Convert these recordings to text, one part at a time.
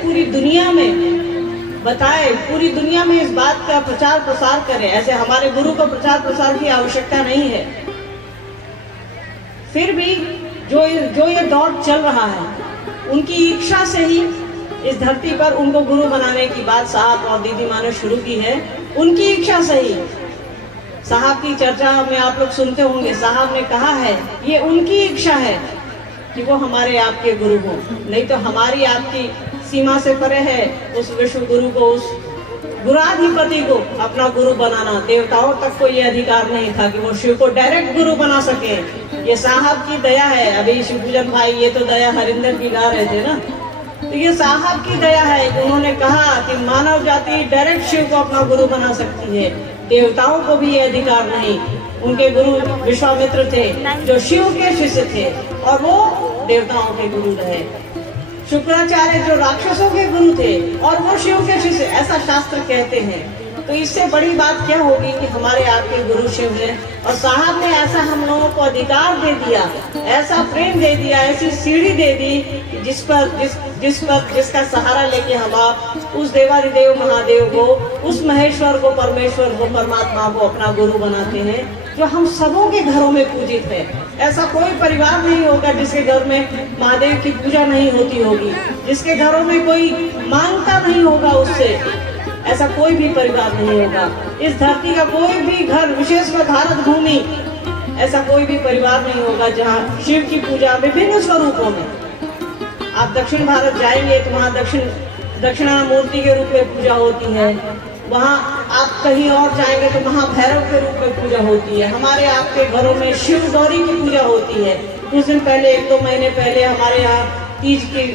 पूरी दुनिया में बताए, पूरी दुनिया में इस बात का प्रचार प्रसार करे। ऐसे हमारे गुरु को प्रचार प्रसार की आवश्यकता नहीं है। फिर भी जो ये दौर चल रहा है, उनकी इच्छा से ही इस धरती पर उनको गुरु बनाने की बात साहब और दीदी माँ ने शुरू की है। उनकी इच्छा से ही साहब की चर्चा में आप लोग सुनते होंगे, साहब ने कहा है ये उनकी इच्छा है कि वो हमारे आपके गुरु हो, नहीं तो हमारी आपकी सीमा से परे है उस विश्व गुरु को, उस गुराधिपति को अपना गुरु बनाना। देवताओं तक को ये अधिकार नहीं था कि वो शिव को डायरेक्ट गुरु बना सके। ये साहब की दया है। अभी शिवपूजन भाई ये तो दया हरिंदर की गा रहे थे ना, तो ये साहब की दया है कि उन्होंने कहा कि मानव जाति डायरेक्ट शिव को अपना गुरु बना सकती है। देवताओं को भी ये अधिकार नहीं। उनके गुरु विश्वामित्र थे जो शिव के शिष्य थे और वो देवताओं के गुरु रहे। शुक्राचार्य जो राक्षसों के गुरु थे और वो शिव के शिष्य, ऐसा शास्त्र कहते हैं। तो इससे बड़ी बात क्या होगी कि हमारे आपके गुरु शिव हैं और साहब ने ऐसा हम लोगों को अधिकार दे दिया, ऐसा प्रेम दे दिया, ऐसी सीढ़ी दे दी जिसका सहारा लेके हम आप उस देवाधिदेव महादेव को, उस महेश्वर को, परमेश्वर को, परमात्मा को अपना गुरु बनाते हैं, जो हम सबों के घरों में पूजित है। ऐसा कोई परिवार नहीं होगा जिसके घर में महादेव की पूजा नहीं होती होगी, जिसके घरों में कोई मांगता नहीं होगा उससे। ऐसा कोई भी परिवार नहीं होगा। इस धरती का कोई भी घर, विशेषकर भारत भूमि, ऐसा कोई भी परिवार नहीं होगा जहाँ शिव की पूजा विभिन्न स्वरूपों में। आप दक्षिण भारत जाएंगे तो वहाँ दक्षिणामूर्ति के रूप में पूजा होती है। वहाँ आप कहीं और जाएंगे तो महाभैरव के रूप में पूजा होती है। हमारे आपके घरों में शिव गौरी की पूजा होती है। कुछ दिन पहले, 1-2 महीने पहले हमारे यहाँ तीज की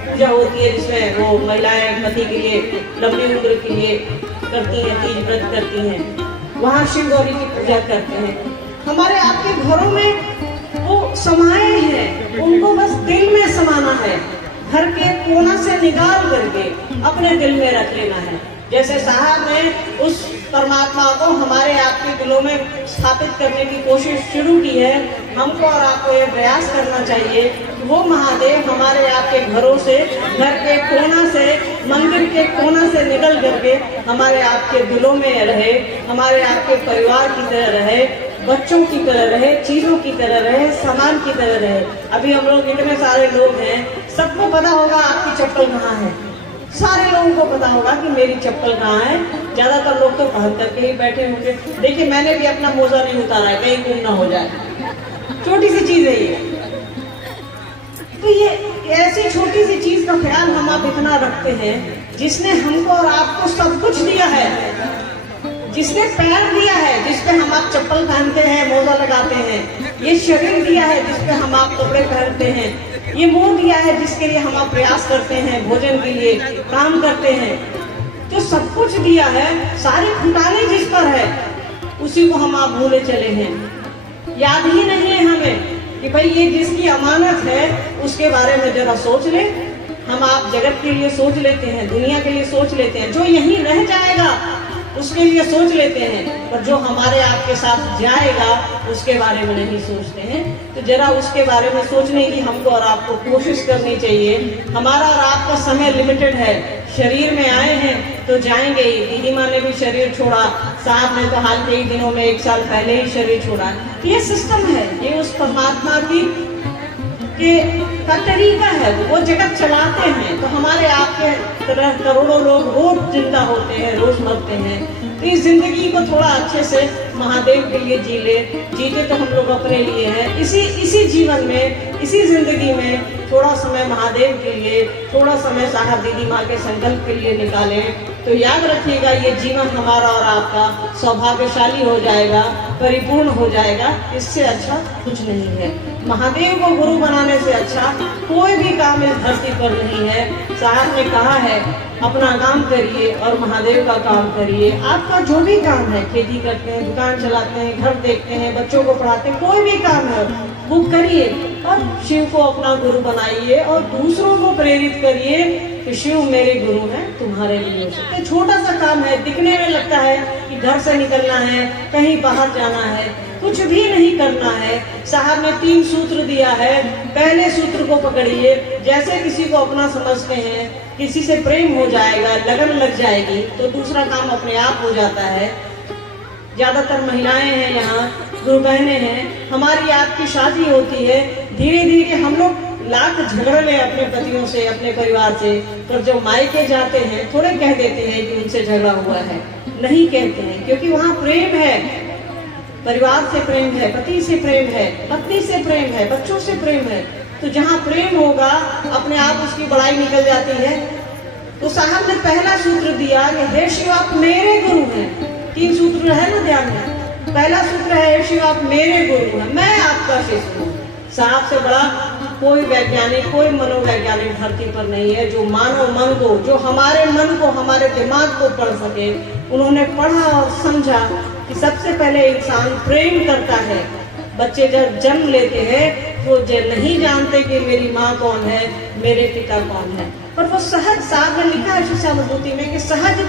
पूजा होती है, जिसमें वो महिलाएं पति के लिए, लंबी उम्र के लिए करती हैं, तीज व्रत करती हैं। वहाँ शिव गौरी की पूजा करते हैं। हमारे आपके घरों में वो समाये हैं, उनको बस दिल में समाना है, घर के कोना से निकाल करके अपने दिल में रख लेना है। जैसे साहब ने उस परमात्मा को हमारे आपके दिलों में स्थापित करने की कोशिश शुरू की है, हमको और आपको ये प्रयास करना चाहिए कि वो महादेव हमारे आपके घरों से, घर के कोना से, मंदिर के कोना से निकल करके हमारे आपके दिलों में रहे, हमारे आपके परिवार की तरह रहे, बच्चों की तरह रहे, चीजों की तरह रहे, सामान की तरह रहे। अभी हम लोग इतने सारे लोग हैं, सबको पता होगा आपकी चप्पल कहाँ है, सारे लोगों को पता होगा कि मेरी चप्पल कहाँ है। ज्यादातर लोग तो पहन करके ही बैठे होंगे। देखिए, मैंने भी अपना मोजा नहीं उतारा है, कहीं गुम ना हो जाए। छोटी सी चीज है ये। तो ये ऐसी छोटी सी चीज का ख्याल हम आप इतना रखते हैं, जिसने हमको और आपको सब कुछ दिया है, जिसने पैर दिया है जिसपे हम आप चप्पल पहनते हैं, मोजा लगाते हैं, ये शरीर दिया है जिसपे हम आप कपड़े पहनते हैं, ये मुंह दिया है जिसके लिए हम आप प्रयास करते हैं, भोजन के लिए काम करते हैं, तो सब कुछ दिया है। सारी फुटाने जिस पर है उसी को हम आप भूले चले हैं। याद ही नहीं है हमें कि भाई ये जिसकी अमानत है उसके बारे में जरा सोच ले। हम आप जगत के लिए सोच लेते हैं, दुनिया के लिए सोच लेते हैं, जो यहीं रह जाएगा उसके लिए सोच लेते हैं, पर जो हमारे आपके साथ जाएगा उसके बारे में नहीं सोचते हैं। तो जरा उसके बारे में सोचने की हमको और आपको कोशिश करनी चाहिए। हमारा और आपका समय लिमिटेड है, शरीर में आए हैं तो जाएंगे ही। दीदी माँ ने भी शरीर छोड़ा, साहब ने तो हाल के ही दिनों में 1 साल पहले ही शरीर छोड़ा। ये सिस्टम है, ये उस परमात्मा का तरीका है, वो जगत चलाते हैं। तो हमारे आपके तरह करोड़ों लोग रोज जिंदा होते हैं, रोज मरते हैं। तो इस जिंदगी को थोड़ा अच्छे से महादेव के लिए जीते तो हम लोग अपने लिए हैं। इसी जीवन में, इसी जिंदगी में थोड़ा समय महादेव के लिए, थोड़ा समय साहब दीदी माँ के संकल्प के लिए निकालें। तो याद रखिएगा, ये जीवन हमारा और आपका सौभाग्यशाली हो जाएगा, परिपूर्ण हो जाएगा। इससे अच्छा कुछ नहीं है। महादेव को गुरु बनाने से अच्छा कोई भी काम इस धरती पर नहीं है। साहब ने कहा है अपना काम करिए और महादेव का काम करिए। आपका जो भी काम है, खेती करते हैं, दुकान चलाते हैं, घर देखते हैं, बच्चों को पढ़ाते हैं, कोई भी काम है वो करिए और शिव को अपना गुरु बनाइए और दूसरों को प्रेरित करिए कि शिव मेरे गुरु हैं, तुम्हारे लिए हो सकते। छोटा सा काम है, दिखने में लगता है कि घर से निकलना है, कहीं बाहर जाना है, कुछ भी नहीं करना है। साहब ने 3 सूत्र दिया है। पहले सूत्र को पकड़िए, जैसे किसी को अपना समझते हैं, किसी से प्रेम हो जाएगा, लगन लग जाएगी, तो दूसरा काम अपने आप हो जाता है। ज्यादातर महिलाएं हैं यहाँ, गुरु बहनें हैं, हमारी आपकी शादी होती है, धीरे धीरे हम लोग लाख झगड़ ले अपने पतियों से, अपने परिवार से, पर जब मायके जाते हैं थोड़े कह देते हैं कि उनसे झगड़ा हुआ है, नहीं कहते हैं, क्योंकि वहाँ प्रेम है, परिवार से प्रेम है, पति से प्रेम है, पत्नी से प्रेम है, बच्चों से प्रेम है। तो जहाँ प्रेम होगा अपने आप उसकी बड़ाई निकल जाती है। तो साहब ने पहला सूत्र दिया कि हे शिव आप मेरे गुरु हैं। 3 सूत्र है ना ध्यान में। पहला सूत्र है हे शिव आप मेरे गुरु हैं, मैं आपका शिष्य हूँ। साहब से बड़ा कोई वैज्ञानिक, कोई मनोवैज्ञानिक धरती पर नहीं है जो मानव मन को, जो हमारे मन को, हमारे दिमाग को पढ़ सके। उन्होंने पढ़ा और समझा कि सबसे पहले इंसान प्रेम करता है। बच्चे जब जन्म लेते हैं वो नहीं जानते कि मेरी माँ कौन है, मेरे पिता कौन है, पर वो सहज, साहब ने लिखा है शिक्षानुभूति में कि सहज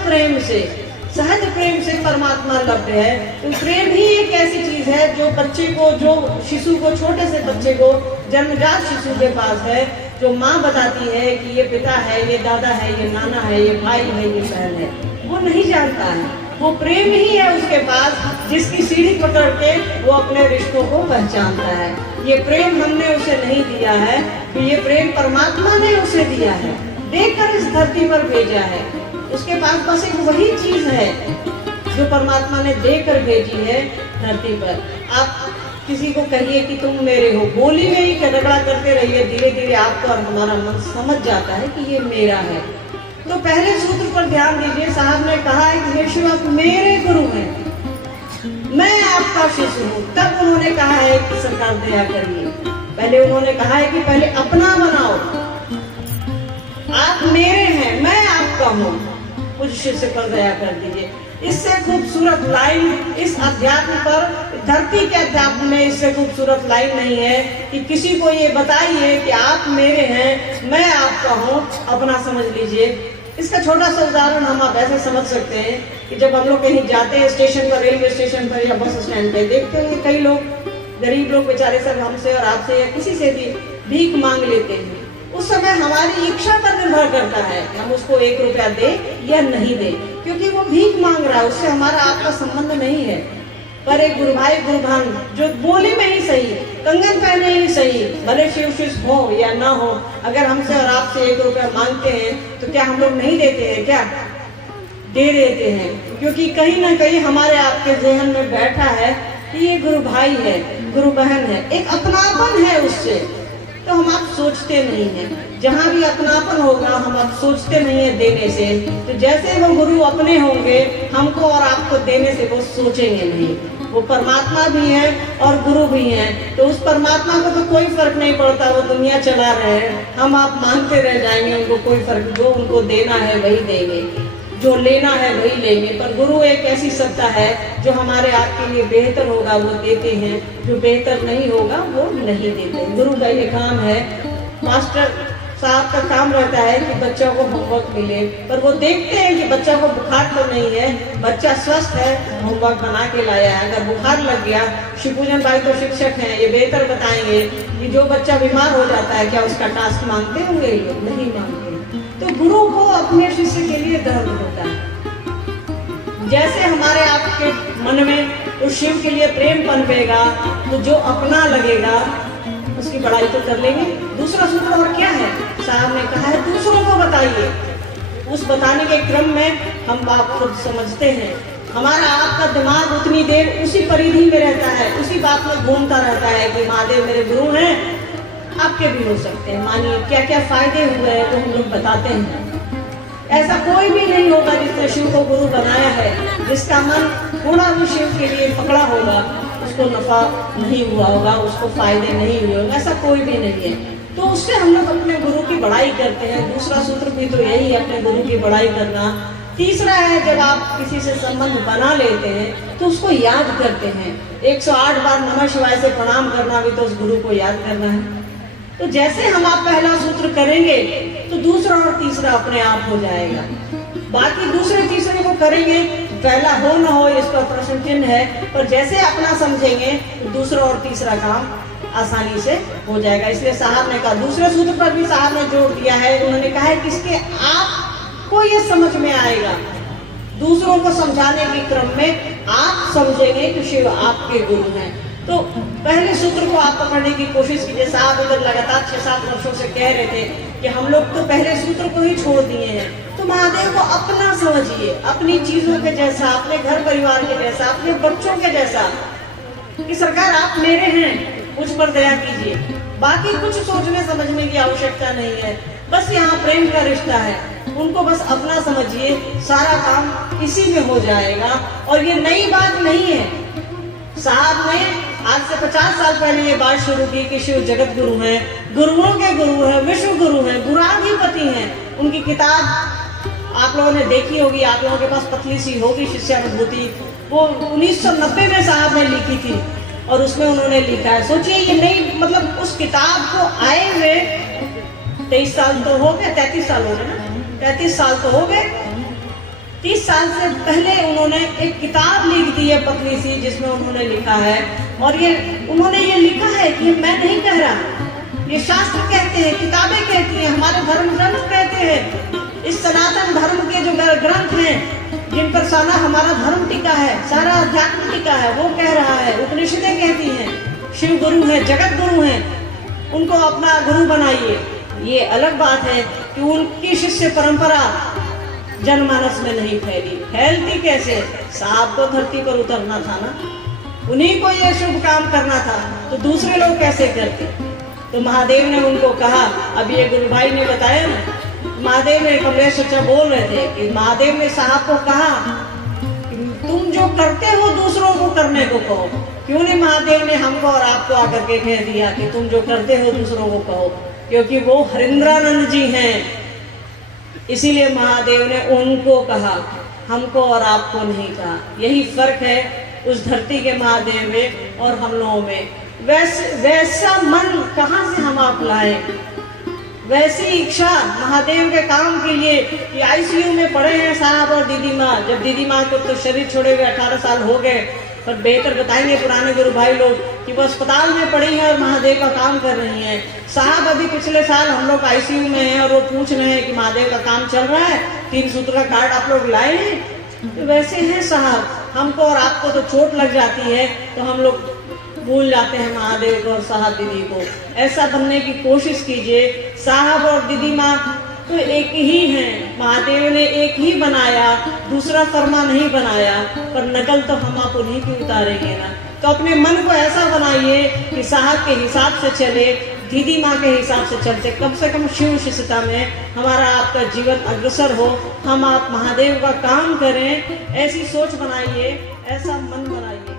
प्रेम से परमात्मा लभ्य है। तो प्रेम ही एक ऐसी चीज है जो बच्चे को, जो शिशु को, छोटे से बच्चे को, जन्मजात शिशु के पास है, जो माँ बताती है कि ये पिता है, ये दादा है, ये नाना है, ये भाई है, ये बहन है, वो नहीं जानता है। वो प्रेम ही है उसके पास, जिसकी सीढ़ी पकड़ के वो अपने रिश्तों को पहचानता है। ये प्रेम हमने उसे नहीं दिया है, तो ये प्रेम परमात्मा ने उसे दिया है, देकर इस धरती पर भेजा है। उसके पास बस एक वही चीज है जो परमात्मा ने देकर भेजी है धरती पर। आप किसी को कहिए कि तुम मेरे हो, बोली में ही झगड़ा करते रहिए, धीरे धीरे आपका और हमारा मन समझ जाता है कि ये मेरा है। तो पहले सूत्र पर ध्यान दीजिए। साहब ने कहा है कि हे शिव आप मेरे गुरु हैं, मैं आपका शिष्य हूँ। तब उन्होंने कहा है कि सरकार दया करिए। पहले उन्होंने कहा है कि पहले अपना बनाओ, आप मेरे हैं, मैं आपका हूँ, मुझ शिष्य पर दया कर दीजिए। इससे खूबसूरत लाइन इस अध्यात्म पर, धरती के अध्यात्म में इससे खूबसूरत लाइन नहीं है कि किसी को ये बताइए कि आप मेरे हैं, मैं आपका हूँ, अपना समझ लीजिए। इसका छोटा सा उदाहरण हम आप ऐसे समझ सकते हैं कि जब हम लोग कहीं जाते हैं स्टेशन पर, रेलवे स्टेशन पर या बस स्टैंड पे, देखते हैं कई लोग, गरीब लोग बेचारे सब हमसे और आपसे या किसी से भी भीख मांग लेते हैं। उस समय हमारी इच्छा पर निर्भर करता है हम उसको 1 रुपया दे या नहीं दे, क्योंकि वो भीख मांग रहा है, उससे हमारा आपका संबंध नहीं है। पर एक गुरु भाई, गुरु बहन जो बोली में ही सही, कंगन पहने ही सही, भले शिव शिष्य हो या ना हो, अगर हमसे और आपसे 1 रुपया मांगते हैं तो क्या हम लोग नहीं देते हैं? क्या दे देते हैं, क्योंकि कहीं ना कहीं हमारे आपके जहन में बैठा है कि ये गुरु भाई है, गुरु बहन है, एक अपनापन है उससे। तो हम आप सोचते नहीं हैं, जहाँ भी अपनापन होगा हम आप सोचते नहीं है देने से। तो जैसे वो गुरु अपने होंगे, हमको और आपको देने से वो सोचेंगे नहीं। वो परमात्मा भी है और गुरु भी हैं, तो उस परमात्मा को तो कोई फर्क नहीं पड़ता, वो दुनिया चला रहे हैं, हम आप मांगते रह जाएंगे, उनको कोई फर्क, जो उनको देना है वही देंगे, जो लेना है वही लेंगे। पर गुरु एक ऐसी सत्ता है जो हमारे आपके लिए बेहतर होगा वो देते हैं, जो बेहतर नहीं होगा वो नहीं देते। गुरु का ये काम है। मास्टर साहब का काम रहता है कि बच्चों को होमवर्क मिले, पर वो देखते हैं कि बच्चा को बुखार तो नहीं है, बच्चा स्वस्थ है, होमवर्क बना के लाया है। अगर बुखार लग गया, शिवपूजन भाई तो शिक्षक हैं, ये बेहतर बताएंगे कि जो बच्चा बीमार हो जाता है क्या उसका टास्क मांगते होंगे? नहीं मांगते। तो गुरु को अपने शिष्य के लिए दर्द होता है। जैसे हमारे आपके मन में उस शिव के लिए प्रेम पनपेगा, तो जो अपना लगेगा उसकी बड़ाई तो कर लेंगे। दूसरा सूत्र और क्या है? साहब ने कहा है दूसरों को बताइए। उस बताने के क्रम में हम आप खुद समझते हैं, हमारा आपका दिमाग उतनी देर उसी परिधि में रहता है, उसी बात में घूमता रहता है कि महादेव मेरे गुरु हैं, आपके भी हो सकते हैं। मानिए क्या क्या फायदे हुए हैं तो हम लोग बताते हैं। ऐसा कोई भी नहीं होगा जिसने शिव को गुरु बनाया है, जिसका मन थोड़ा भी शिव के लिए पकड़ा होगा, उसको नफा नहीं हुआ होगा, उसको फायदे नहीं हुए होगा, ऐसा कोई भी नहीं है। तो उससे हम लोग अपने गुरु की बड़ाई करते हैं। दूसरा सूत्र भी तो यही है, अपने गुरु की बड़ाई करना। तीसरा है, जब आप किसी से संबंध बना लेते हैं तो उसको याद करते हैं। 108 बार नमः शिवाय से प्रणाम करना भी तो उस गुरु को याद करना है। तो जैसे हम आप पहला सूत्र करेंगे तो दूसरा और तीसरा अपने आप हो जाएगा। बाकी दूसरे तीसरे को करेंगे, पहला हो ना हो इस पर प्रश्न चिन्ह है, पर जैसे अपना समझेंगे तो दूसरा और तीसरा काम आसानी से हो जाएगा। इसलिए साहब ने कहा, दूसरे सूत्र पर भी साहब ने जोर दिया है, उन्होंने कहा है कि इसके आपको ये समझ में आएगा, दूसरों को समझाने के क्रम में आप समझेंगे कि शिव आपके गुरु हैं। तो पहले सूत्र को आप पकड़ने की कोशिश कीजिए। साहब इधर लगातार 6-7 वर्षों से कह रहे थे कि हम लोग तो पहले सूत्र को ही छोड़ दिए हैं, तो महादेव को अपना समझिए, अपनी चीजों के जैसा, अपने घर परिवार के जैसा, अपने बच्चों के जैसा, कि सरकार आप मेरे हैं, मुझ पर दया कीजिए। बाकी कुछ सोचने समझने की आवश्यकता नहीं है, बस यहाँ प्रेम का रिश्ता है, उनको बस अपना समझिए, सारा काम इसी में हो जाएगा। और ये नई बात नहीं है, साहब ने आज से 50 साल पहले ये बात शुरू की कि शिव जगत गुरु हैं, गुरुओं के गुरु हैं, विश्व गुरु हैं, गुराधिपति हैं। उनकी किताब आप लोगों ने देखी होगी, आप लोगों के पास पतली सी होगी शिष्यानुभूति, वो 1990 में साहब ने लिखी थी और उसमें उन्होंने लिखा है। सोचिए ये नई, मतलब उस किताब को आए हुए 23 साल तो हो गए, 33 साल हो गए ना, 33 साल तो हो गए। 30 साल से पहले उन्होंने एक किताब लिख दी है पतली सी, जिसमें उन्होंने लिखा है, और ये उन्होंने ये लिखा है कि मैं नहीं कह रहा, ये शास्त्र कहते हैं, किताबें कहती हैं, हमारे धर्म ग्रंथ कहते हैं, इस सनातन धर्म के जो ग्रंथ हैं जिन पर सारा हमारा धर्म टिका है, सारा अध्यात्म टिका है, वो कह रहा है, उपनिषदें कहती हैं शिव गुरु हैं, जगत गुरु हैं, उनको अपना गुरु बनाइए। ये अलग बात है कि उनकी शिष्य परंपरा जनमानस में नहीं फैली, फैलती कैसे? साहब को धरती पर उतरना था ना, उन्हीं को ये शुभ काम करना था, तो दूसरे लोग कैसे करते? तो महादेव ने उनको कहा, अब ये गुरु भाई ने बताया ना, महादेव ने, कमलेश चाचा बोल रहे थे कि महादेव ने साहब को कहा कि तुम जो करते हो दूसरों को करने को कहो। क्यों नहीं महादेव ने हमको और आपको आकर के कह दिया कि तुम जो करते हो दूसरों को कहो? क्योंकि वो हरिंद्रानंद जी हैं, इसीलिए महादेव ने उनको कहा, हमको और आपको नहीं कहा। यही फर्क है उस धरती के महादेव में और हम लोगों में। वैसा मन कहाँ से हम आप लाए, वैसी इच्छा महादेव के काम के लिए कि आईसीयू में पड़े हैं साहब और दीदी माँ। जब दीदी माँ को तो शरीर छोड़े हुए 18 साल हो गए, पर बेहतर बताएंगे पुराने गुरु भाई लोग कि वो अस्पताल में पड़ी है और महादेव का काम कर रही हैं। साहब अभी पिछले साल हम लोग आईसीयू में हैं और वो पूछ रहे हैं कि महादेव का काम चल रहा है, 3 सूत्र का कार्ड आप लोग लाए हैं? तो वैसे हैं साहब, हमको और आपको तो चोट लग जाती है तो हम लोग भूल जाते हैं महादेव को और साहब दीदी को। ऐसा बनने की कोशिश कीजिए। साहब और दीदी माँ तो एक ही हैं, महादेव ने एक ही बनाया, दूसरा फर्मा नहीं बनाया, पर नकल तो हम आप उन्हीं की उतारेंगे ना। तो अपने मन को ऐसा बनाइए कि साहब के हिसाब से चले, दीदी माँ के हिसाब से चलते, कम से कम शिव शिष्यता में हमारा आपका जीवन अग्रसर हो, हम आप महादेव का काम करें, ऐसी सोच बनाइए, ऐसा मन बनाइए।